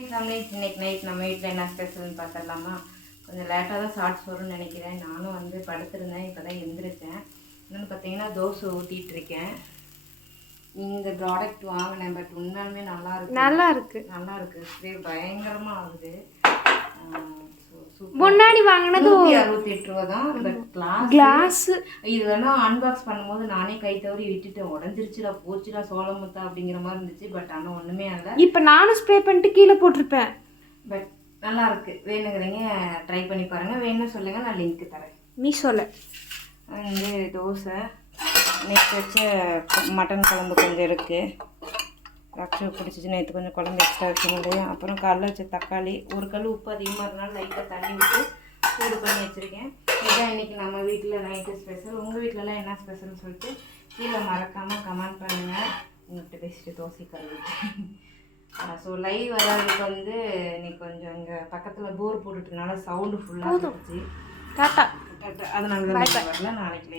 இன்னைக்கு நைட் நம்ம வீட்டில் என்ன ஸ்பெஷல்னு பார்த்துடலாமா? கொஞ்சம் லேட்டாக தான் ஷார்ட்ஸ் வரும்னு நினைக்கிறேன். நானும் வந்து படுத்துருந்தேன், இப்போ தான் எழுந்திரிச்சேன். இன்னொன்று பார்த்தீங்கன்னா தோசை ஊற்றிட்டுருக்கேன். இந்த ப்ராடக்ட் வாங்கினேன், பட் உண்மையாலுமே நல்லா இருக்கு. ஸ்ப்ரே பயங்கரமாக ஆகுது. முன்னாடி வாங்கினது 68 ரூபா தான். பட் கிளாஸ் இது வேணா அன்பாக்ஸ் பண்ணும்போது நானே கை தவறி விட்டுட்டேன். உடஞ்சிருச்சுடா, போச்சுடா சோளமுத்தா அப்படிங்கிற மாதிரி இருந்துச்சு. பட் ஆனால் ஒன்றுமே இல்லை. இப்போ நானும் ஸ்ப்ரே பண்ணிட்டு கீழே போட்டிருப்பேன். பட் நல்லா இருக்கு. வேணுங்கிறீங்க ட்ரை பண்ணி பாருங்க. வேணும்னு சொல்லுங்க, நான் லிங்க் தரேன். நீ சொல்ல வந்து தோசை நேற்று வச்ச மட்டன் குழம்பு கொஞ்சம் இருக்குது. ரக்ஷு பிடிச்சிச்சு. நேற்று கொஞ்சம் குழம்பு எக்ஸ்ட்ரா வைக்கணும். அப்புறம் காலைல வச்ச தக்காளி, ஒரு கல் உப்பு அதிகமாக இருந்தாலும் லைட்டாக தண்ணி விட்டு சூடு பண்ணி வச்சுருக்கேன். இதுதான் இன்றைக்கி நம்ம வீட்டில் நைட்டு ஸ்பெஷல். உங்கள் வீட்டிலலாம் என்ன ஸ்பெஷல்னு சொல்லிட்டு கீழே மறக்காமல் கமெண்ட் பண்ணுங்கள். உங்கள்கிட்ட பேசிட்டு தோசை கழுவிட்டேன். ஸோ லைவ் வர்றதுக்கு வந்து இன்னைக்கு கொஞ்சம் இங்கே பக்கத்தில் போர் போட்டுட்டனால சவுண்டு ஃபுல்லாக இருந்துச்சு. டாட்டா. அதனால தான் வரல. நாளைக்கு